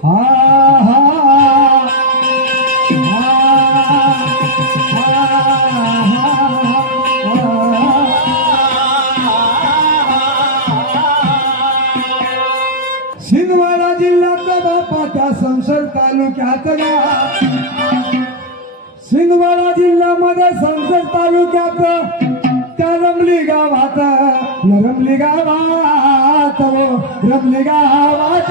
सिंदवाडा जिल्ह्यातल्या बापाच्या संसद तालुक्यात सिंदवाडा जिल्ह्यामध्ये संसद तालुक्यात त्या रमली गावात रमली गावात रमली गावात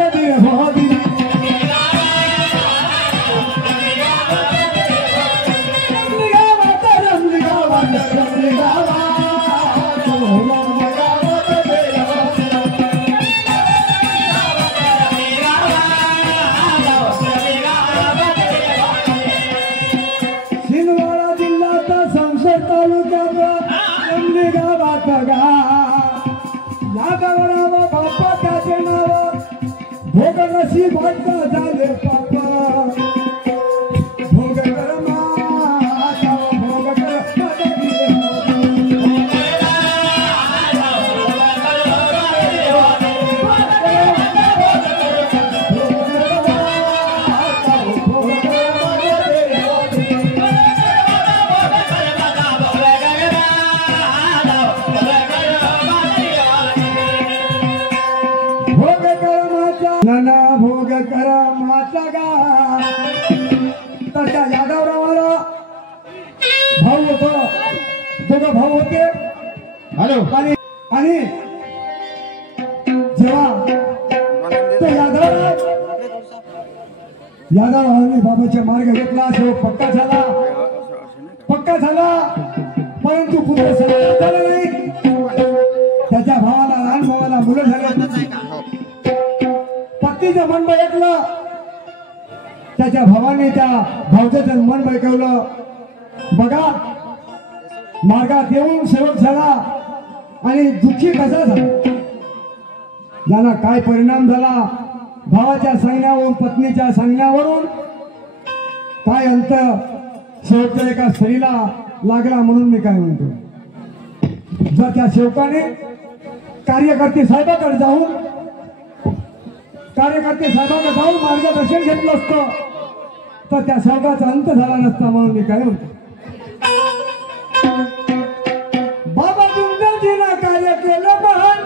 भोगनशी भक्त झाले पापा भोग कर माता भोग कर नाना भोग करा माता गा तशा यादवरावाला भाऊ होतो दोघं भाऊ होते हॅलो आणि जेव्हा तो यादवरावांनी बाबाचा मार्ग घेतला तो पक्का झाला परंतु पुढे समाधान झालं नाही त्याच्या भावाला लहान भावाला मुलं झाली पत्नीचं मन बळकलं त्याच्या भावाने त्या भावचं मन बळकवलं बघा मार्गात येऊन सेवक झाला आणि दुःखी कसा झाला ज्याला काय परिणाम झाला भावाच्या सांगण्यावरून पत्नीच्या सांगण्यावरून काय अंत शेवटच्या एका स्त्रीला लागला म्हणून मी काय म्हणतो जर त्या सेवकाने कार्यकर्ते साहेबाकडे जाऊन मार्गदर्शन घेतलं असतं तर त्या सेवकाचा अंत झाला नसता म्हणून मी काय म्हणतो बाबा तुमच्याजीनं कार्य केलं महान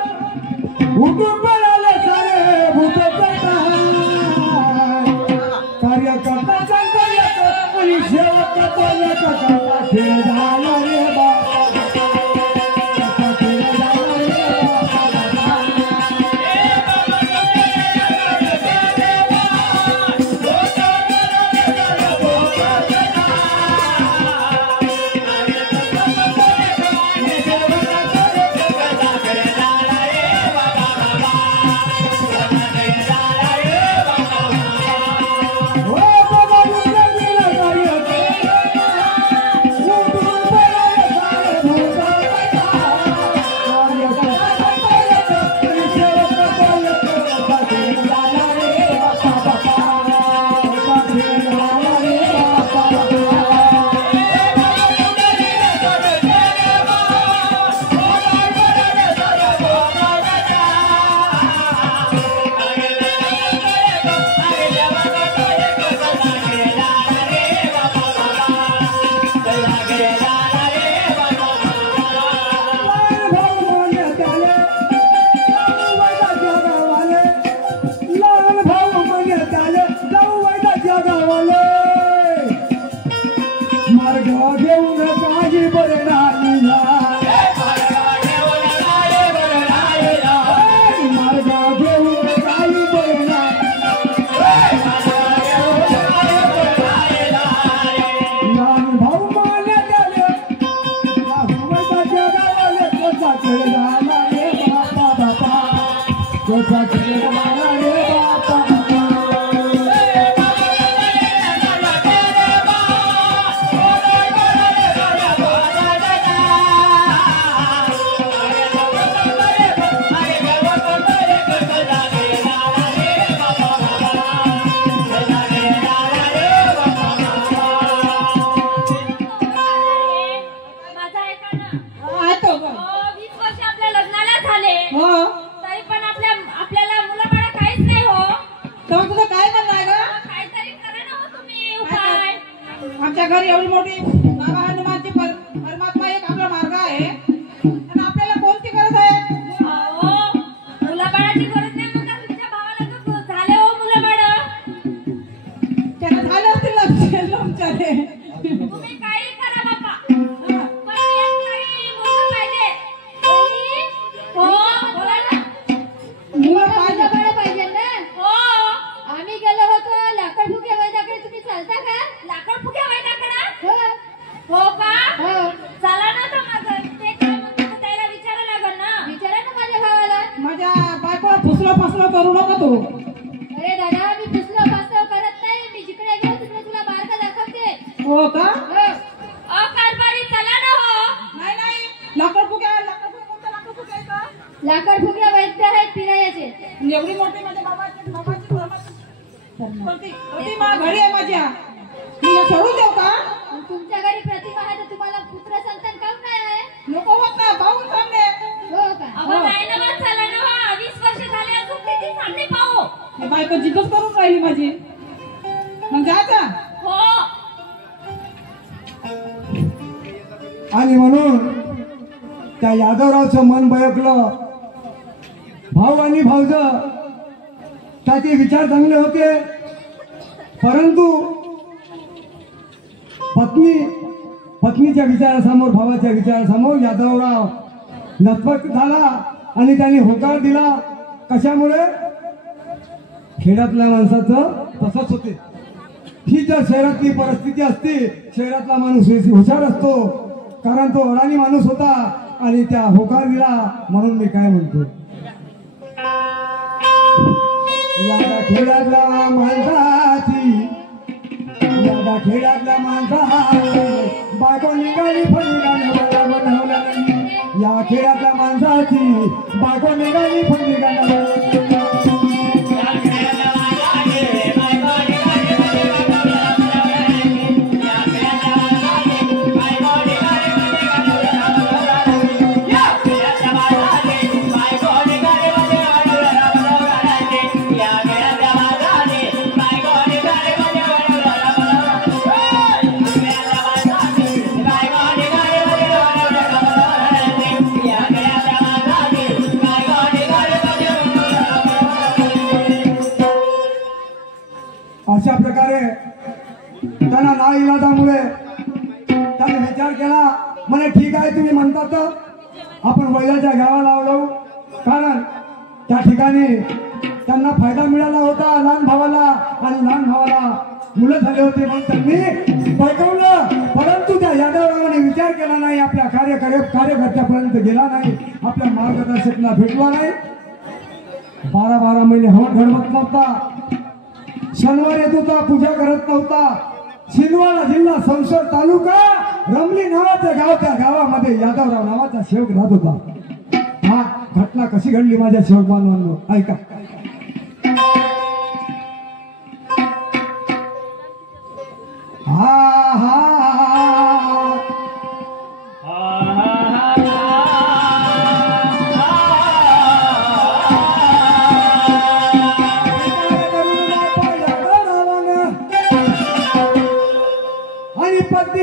उठून पडाले सारे भूत कार्य करता चालता येतं आणि सेवक करता येतं खेळ झाला रे बाबा हो 20 वर्ष आपल्या लग्नाला झाले तरी पण आपल्याला मुलं बाळ काळजी करत नाही मग तुमच्या भावाला तर झाले हो मुलं बाळ त्याला झालं असतील ना आमच्याने तुम्ही काही करा बापा पण एक तरी मुलं पाहिजे हो बोला ना मुलं पाहिजे पाहिजे ना हो आम्ही गेलो होतो लाकड फुगे वैद्याकडे तुम्ही चालता का लाकड फुगे वैद्याकडे हो हो का हो चला ना तर माझं ते काय म्हणतो त्याला विचारायला लागल ना विचारा ना माझ्या भावाला माझ्या बायकोला फुसलं फसलं करू नका तू अरे दादा मी फुसलो फासलो करत नाही मी जिकडे गेलो तिकडे तुला मार्ग दाखवते हो का हो अ कारभारी चला ना हो नाही नाही लाकड फुगे कोणतं लाकड फुगे आहे का? लाकड फुगे वैद्य आहेत फिरायचे एवढी मोठी माझ्या बाबाची प्रतिमा घरी आहे माझ्या मी हे सोडून देऊ का तुमच्या घरी प्रतिमा आहे तर तुम्हाला पुत्र संतान काऊन नाही आहे नको होत ना पाहून थांबले हो का अहो नाही ना मग चला ना हो 20 वर्ष झाले अजून किती सामने पाहू हे बायको जिद्दच करून राहिली माझी मग जायचा हो आणि म्हणून त्या यादवरावचं मन बयकलं भाऊ आणि भाऊज त्याचे विचार चांगले होते परंतु पत्नीच्या विचारासमोर भावाच्या विचारासमोर यादवराव नतमस्तक झाला आणि त्यांनी होकार दिला कशामुळे खेड्यातल्या माणसाचं तसंच होते ही जर शहरातली परिस्थिती असती शहरातला माणूस हुशार असतो कारण तो अडाणी माणूस होता आणि त्या होकार दिला म्हणून मी काय म्हणतो या खेड्यातल्या माणसाची बायको निघाली फणी बनवलं नाही या खेड्यातल्या माणसाची बायको निघाली फणी अशा प्रकारे त्यांना ना इलाजामुळे त्याने विचार केला म्हणे ठीक आहे तुम्ही म्हणता तर आपण वैद्याच्या गावाला जाऊ कारण त्या ठिकाणी त्यांना फायदा मिळाला होता लहान भावाला आणि लहान भावाला मुलं झाले होते म्हणून त्यांनी पैकवलं परंतु त्या यादवरावाने विचार केला नाही आपल्या कार्यकर्त्यापर्यंत गेला नाही आपल्या मार्गदर्शकला भेटला नाही 12 महिने हवं घडवत नव्हता शनिवार येत होता पूजा करत नव्हता छिंदवाडा जिल्हा संसद तालुका रमली नावाचं गाव त्या गावामध्ये यादवराव नावाचा सेवक राहत होता हा घटना कशी घडली माझ्या सेवक बांधवांनो ऐका हा हा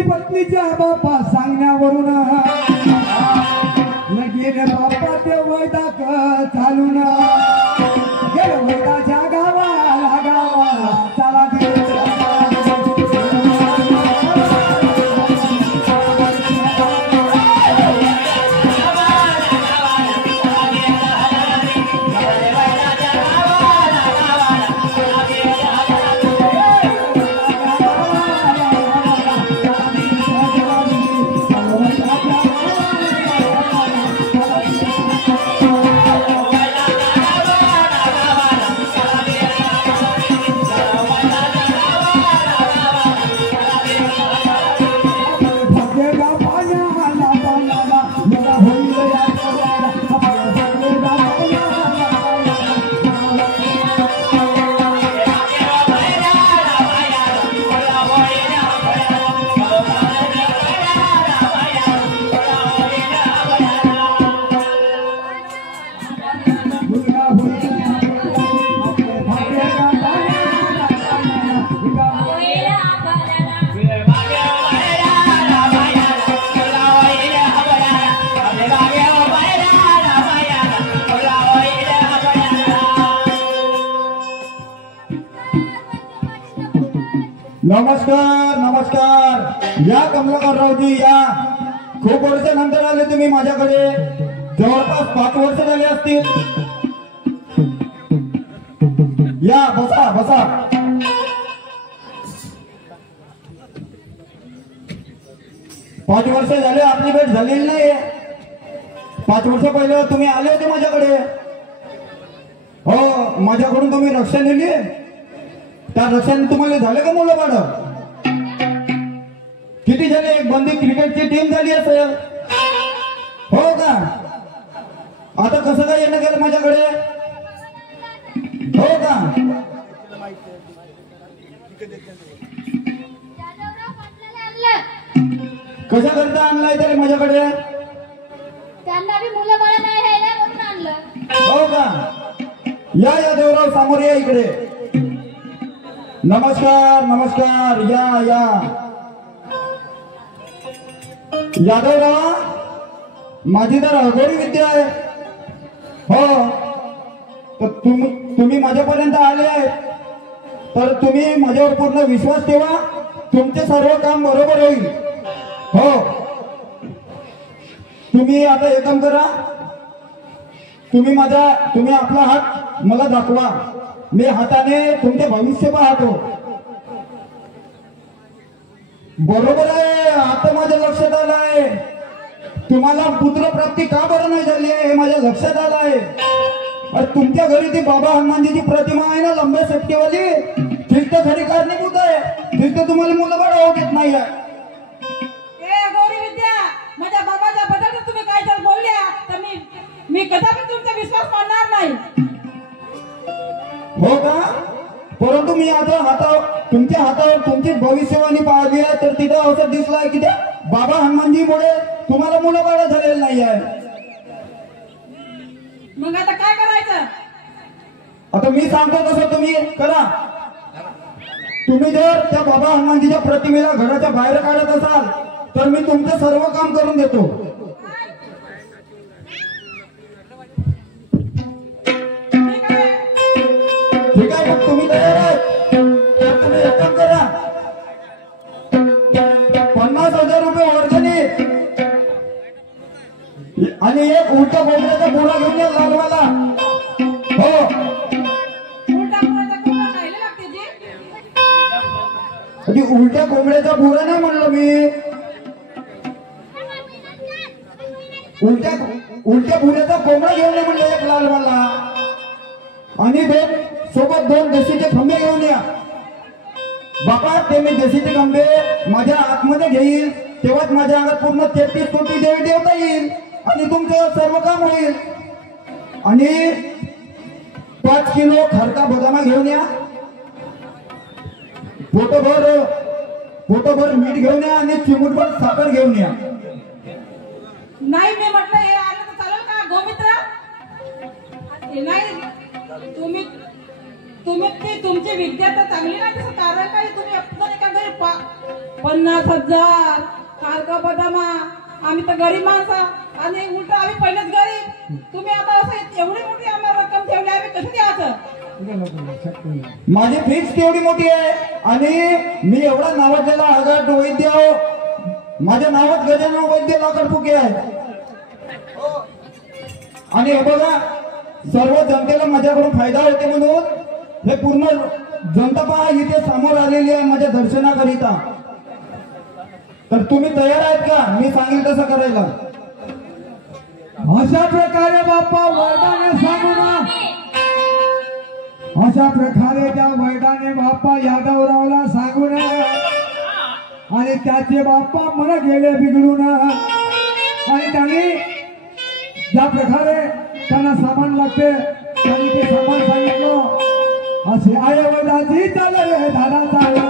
पत्नीच्या बापा सांगण्यावरून लगेच बापा ते वैदाक चालून गेलं वैदाच्या गावाला चला नमस्कार नमस्कार. या कमलाकररावजी या. खूप वर्षानंतर आले तुम्ही माझ्याकडे. जवळपास 5 वर्ष झाले असतील. या बसा बसा. पाच वर्ष झाले आपली भेट झालेली नाही. 5 वर्ष पहिले तुम्ही आले होते माझ्याकडे. हो, माझ्याकडून तुम्ही रक्षा नेली. त्या रक्षाने तुम्हाला झाले का मुलं बाळ? किती झाले? एक बंदी क्रिकेटची टीम झाली असेल. हो का? आता कसं काय येणं गेलं माझ्याकडे? हो का? यादवराव पाटलाला आणलं. कशा करता आणलाय तरी माझ्याकडे? त्यांना बी मुलं बाळ नाही आहे ना, म्हणून आणलं. हो का? या यादवराव, समोर या इकडे. नमस्कार नमस्कार. या या यादवराव, माझी तर अघोरी विद्या आहे. हो, तर तुम्ही माझ्यापर्यंत आले तर तुम्ही माझ्यावर पूर्ण विश्वास ठेवा. तुमचे सर्व काम बरोबर होईल. हो, तुम्ही आता एक काम करा. तुम्ही आपला हात मला दाखवा. मी हाताने तुमचे भविष्य पाहतो. बरोबर आहे. आता माझ्या लक्षात आलं आहे तुम्हाला पुत्रप्राप्ती का बरं नाही झाली आहे, हे माझ्या लक्षात आलं आहे. अरे तुमच्या घरी ती बाबा हनुमानजीची प्रतिमा आहे ना, लंब्या सटकेवाली, तीच तर खरी कारणीभूत आहे. तीच तर तुम्हाला मुलं बाळ होऊ देत नाही आहे. गौरी विद्या, माझ्या बाबाच्या बद्दल तुम्ही काय तर बोलल्या तर मी कदापि तुमचा विश्वास करणार नाही. हो का? परंतु मी आता तुमच्या हातावर तुमची भविष्यवाणी पाहिली आहे तर तिथं असं दिसलंय की त्या बाबा हनुमानजीमुळे तुम्हाला मुलं बाळ झालेलं नाही आहे. मग आता काय करायचं? आता मी सांगतो तसं तुम्ही करा. तुम्ही जर त्या बाबा हनुमानजीच्या प्रतिमेला घराच्या बाहेर काढत असाल तर मी तुमचं सर्व काम करून देतो. ठीक आहे, मग तुम्ही तयार आहात तर तुम्ही एक काम करा. 50,000 रुपये वर्गणी आणि एक उलट्या बोलण्याचा बोरा घेऊन या लालवाला. हो, उलटा पुराचा कोंबडा खायला लागते जी. आणि उलट्या कोंबड्याचा बोरा नाही म्हणलं मी. उलट्या बुऱ्याचा कोंबडा घेऊन या म्हणलं एक लालवाला. आणि सोबत 2 देशीचे खंबे घेऊन या. बाबा, ते मी देशीचे खंबे माझ्या आतमध्ये घेईल तेव्हाच माझ्या अंगात पूर्ण 33 कोटी देवी देवता येईल आणि तुमचं सर्व काम होईल. आणि 5 किलो खरका बदामा घेऊन या. पोटभर मीठ घेऊन या आणि चिमूटभर साखर घेऊन या. नाही, मी म्हटलं हे आलं तर चालेल का गोमित्र? नाही, तुमची विद्या तर चांगली नाही. तसं कारण काय? तुम्ही आपण एका घरी 50,000 खारका बदामा. आम्ही तर गरीब माणसं आणि उलट आम्ही पहिलेच गरीब. तुम्ही आता असं एवढी मोठी आम्हाला रक्कम ठेवली, आम्ही कसं द्यायचं? माझी फिक्स तेवढी मोठी आहे आणि मी एवढा नावाजलेला आगार वैद्य आहो. माझ्या नावात गजानन वैद्य लाकडफुके आहे. आणि हे बघा, सर्व जनतेला माझ्याकडून फायदा होते म्हणून हे पूर्ण जनता पहा इथे समोर आलेली आहे माझ्या दर्शनाकरिता. तर तुम्ही तयार आहेत का मी सांगेल तसं करायला? अशा प्रकारे बाप्पा वैदाने सांगू ना. अशा प्रकारे त्या वैदाने बाप्पा यादवरावला सांगू ना. आणि त्याचे बाप्पा मला गेले बिघडून. आणि त्यांनी ज्या प्रकारे त्यांना सामान लागते त्यांनी ते सामान सांगितलं. असे आय वडाची चालले दादा चालले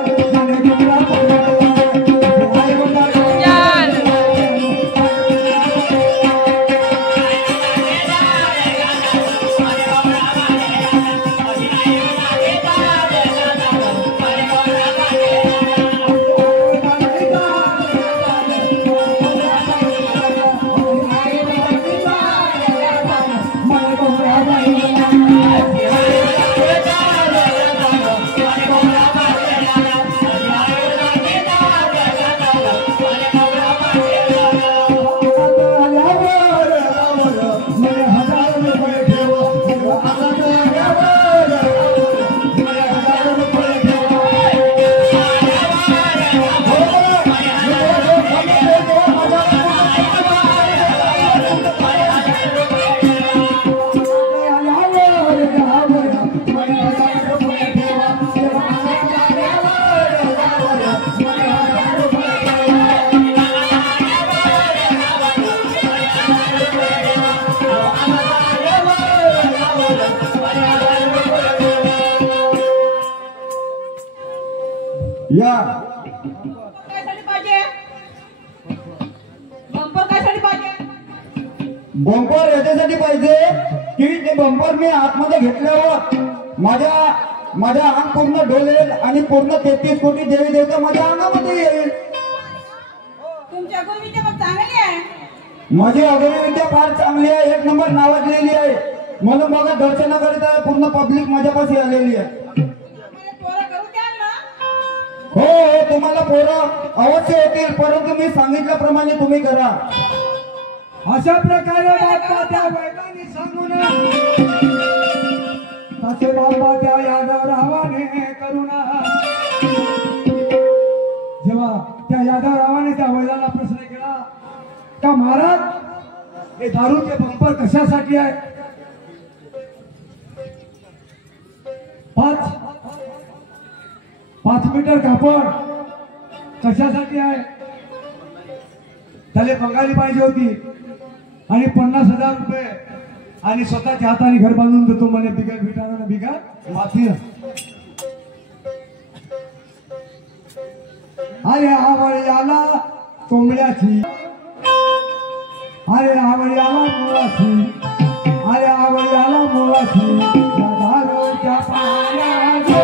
या काय साठी पाहिजे? बंपर काय साठी पाहिजे? बंपर याच्यासाठी पाहिजे की ते बंपर मी आतमध्ये घेतल्यावर माझ्या अंग पूर्ण डोलेल आणि पूर्ण 33 कोटी देवी देवता माझ्या अंगामध्ये येईल. तुमच्या गुरुविद्या मग चांगली आहे. माझी अग्निविद्या फार चांगली आहे, 1 नंबर नावाजलेली आहे. म्हणून बघा दर्शनाकरिता पूर्ण पब्लिक माझ्यापाशी आलेली आहे. आम्हाला पोरं करू द्याल ना? हो हो, तुम्हाला पोरं अवश्य होतील, परंतु मी सांगितल्याप्रमाणे तुम्ही करा. अशा प्रकारे बाप्पा त्या वैदानी सांगून तसे बाप्पा त्या यादवरावाने करुणा. जेव्हा त्या यादवरावाने त्या वैदाला प्रश्न केला का महाराज हे दारूचे बंपर कशासाठी आहे? 5 मीटर कापड कशासाठी आहे? त्याला बंगाली पाहिजे होती आणि 50,000 रुपये आणि स्वतःच्या हाताने घर बांधून देतो म्हणे. बिगर बिटाना बिगर माती. अरे आवळी आला कोंबड्याची, अरे आवळी आला मुळाची, अरे आवळी आला मुळाची, या दारूच्या पाण्याचे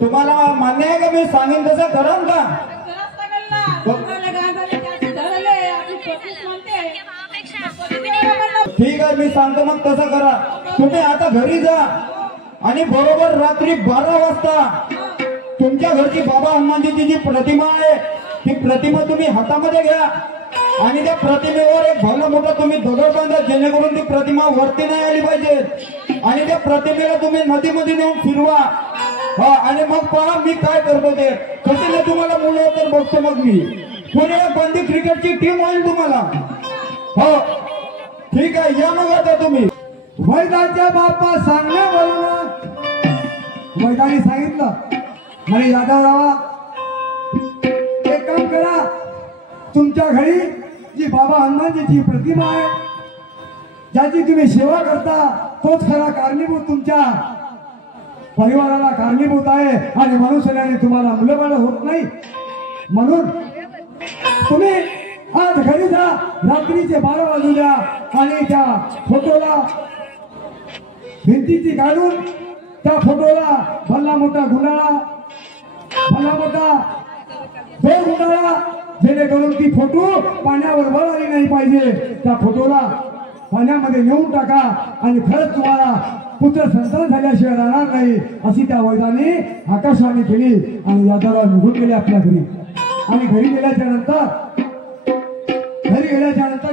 तुम्हाला मान्य आहे का मी सांगेन तसं कराल का? जराच लागेल ना. तुम्हाला गांजाने त्याचे धरले, आपली पत्नीच म्हणते. ठीक आहे, मी सांगतो मग तसं करा. तुम्ही आता घरी जा आणि बरोबर रात्री 12 वाजता तुमच्या घरची बाबा हनुमानजीची जी प्रतिमा आहे ती प्रतिमा तुम्ही हातामध्ये घ्या आणि त्या प्रतिमेवर एक भलं मोठा तुम्ही दगड बांधा, जेणेकरून ती प्रतिमा वरती नाही आली पाहिजे. आणि त्या प्रतिमेला तुम्ही नदीमध्ये नेऊन फिरवा. हा, आणि मग पहा मी काय करतो ते. कसे तुम्हाला मुलं तर बघतो मग मी. पुणे बंदी क्रिकेटची टीम होईल तुम्हाला. हो, ठीक आहे या मग आता तुम्ही. वैदाच्या बाप्पा सांगण्यावरून वैदाने सांगितलं म्हणे यादवरावा एक काम करा, तुमच्या घरी जी बाबा हनुमानजीची प्रतिमा आहे ज्याची तुम्ही सेवा करता तोच खरा कारणीभूत तुमच्या परिवाराला कारणीभूत आहे आणि मनुष्याने तुम्हाला मुलंबाळ होत नाही. म्हणून तुम्ही आज घरी जा, रात्रीचे 12 वाजू द्या आणि त्या फोटोला भिंतीची काढून त्या फोटोला भल्ला मोठा गुंडाळा, भल्ला मोठा दोन गुंडाळा, जेणेकरून ती फोटो पाण्यावर वळाली नाही पाहिजे. त्या फोटोला पाण्यामध्ये नेऊन टाका आणि खरंच तुम्हाला पुत्र संतान झाल्याशिवाय राहणार नाही अशी त्या वैदाने आकाशवाणी केली आणि यादवराव निघून गेले आपल्या घरी. आणि घरी गेल्याच्या नंतर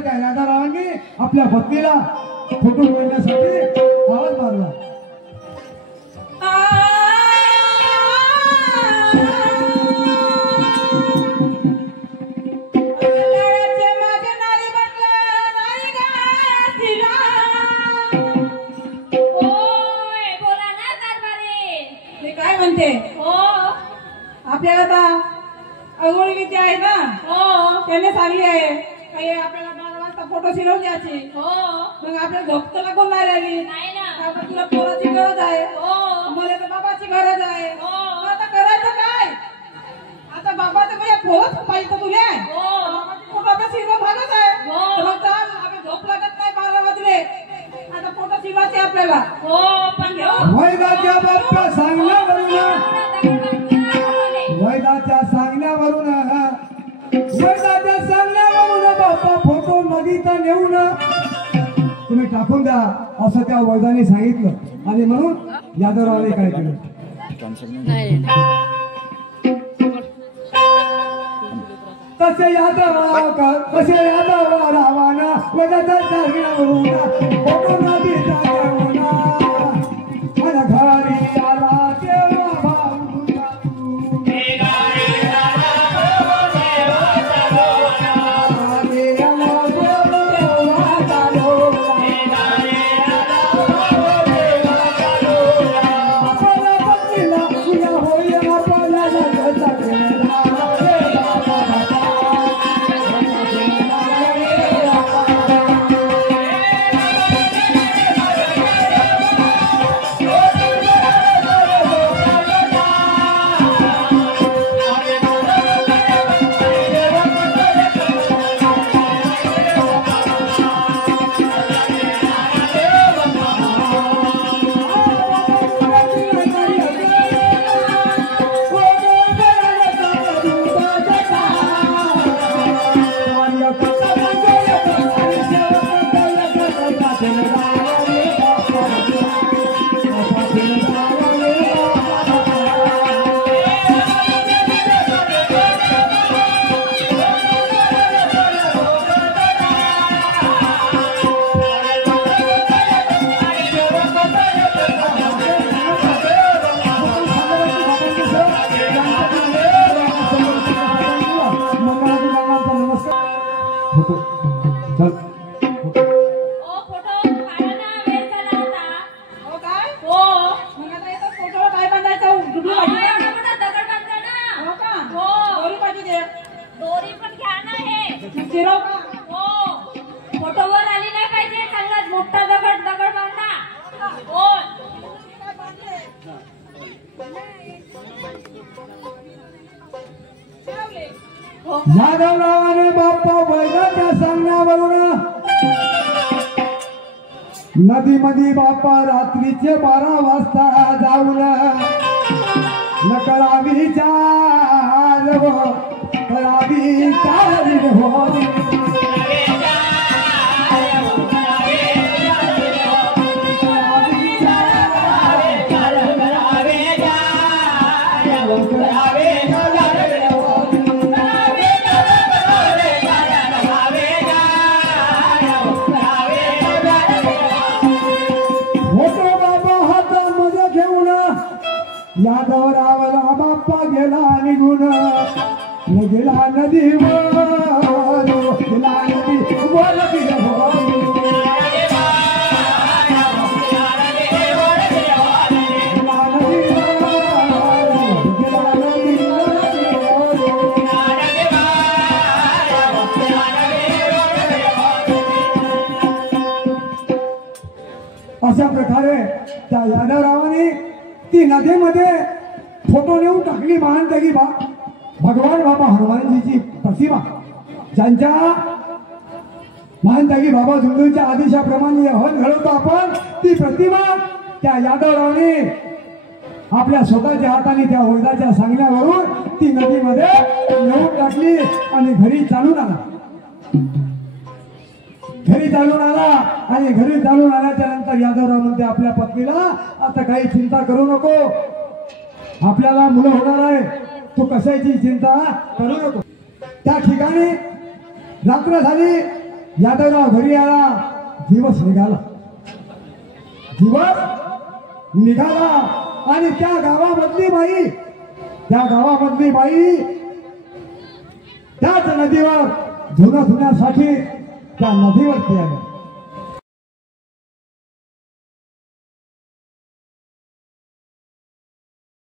त्या यादवरावांनी आपल्या पत्नीला फोटो बनवण्यासाठी आवाज मारला. ओय, बोला ना कारभारी. ते काय म्हणते हो आपल्याला आता अंघोळी विद्या आहे ना, हो त्याने सांगली आहे काही आपल्याला 12 वाजता फोटो शिरवून द्यायची. हो मग आपल्याला झोप तर लागून नाही राहिली. नाही ना. आता तुला पोराची गरज आहे, हो मला तर बाबाची गरज आहे. हो. मग आता करायचं काय? आता बाबा तर म्हणजे पोरच पाहिजे तुला. हो. बाबाची फोटो आता शिरवा भागत आहे. हो. तर मग चाल, आपली झोप लागत नाही 12 वाजले. आता फोटो शिरवायचे आपल्याला. हो पण घेऊ. वैदाच्या बाप्पा सांगण्यावरून बाप्पा फोटो नदीत नेऊन तुम्ही टाकून द्या असं त्या वैदाने सांगितलं. आणि म्हणून यादवरावाने काय केलं, तसे यादवरावानं वैदाच्या सांगण्यावरून फोटो नदीत नेऊन माझ्या घरी आला तेव्हा भाऊ यादवरावाने बाप्पा वैदाच्या सांगण्यावरून नदीमध्ये बाप्पा रात्रीचे 12 वाजता जाऊन करावी चाल हो यादवरावला बाप्पा गेला निघून गेला नदीवर गेला नदीवर अशा प्रकारे त्या यादवरावाने ती नदीमध्ये फोटो नेऊन टाकली महानतगी भगवान बाबा हनुमानजीची प्रतिमा, ज्यांच्या महानतगी बाबा झुंजूंच्या आदेशाप्रमाणे हवन घडवतो आपण, ती प्रतिमा त्या यादवरावाने आपल्या स्वतःच्या हाताने त्या वैदाच्या सांगण्यावरून ती नदीमध्ये नेऊन टाकली आणि घरी चालून आला. आणि घरी चालून आल्याच्या नंतर यादवराव म्हणते आपल्या पत्नीला, आता काही चिंता करू नको, आपल्याला मुलं होणार आहे, तू कशाची चिंता करू नको. त्या ठिकाणी रात्र झाली, यादवराव घरी आला, दिवस निघाला आणि त्या गावामधली बाई त्याच नदीवर धुण्यासाठी त्या नदीवरती आली.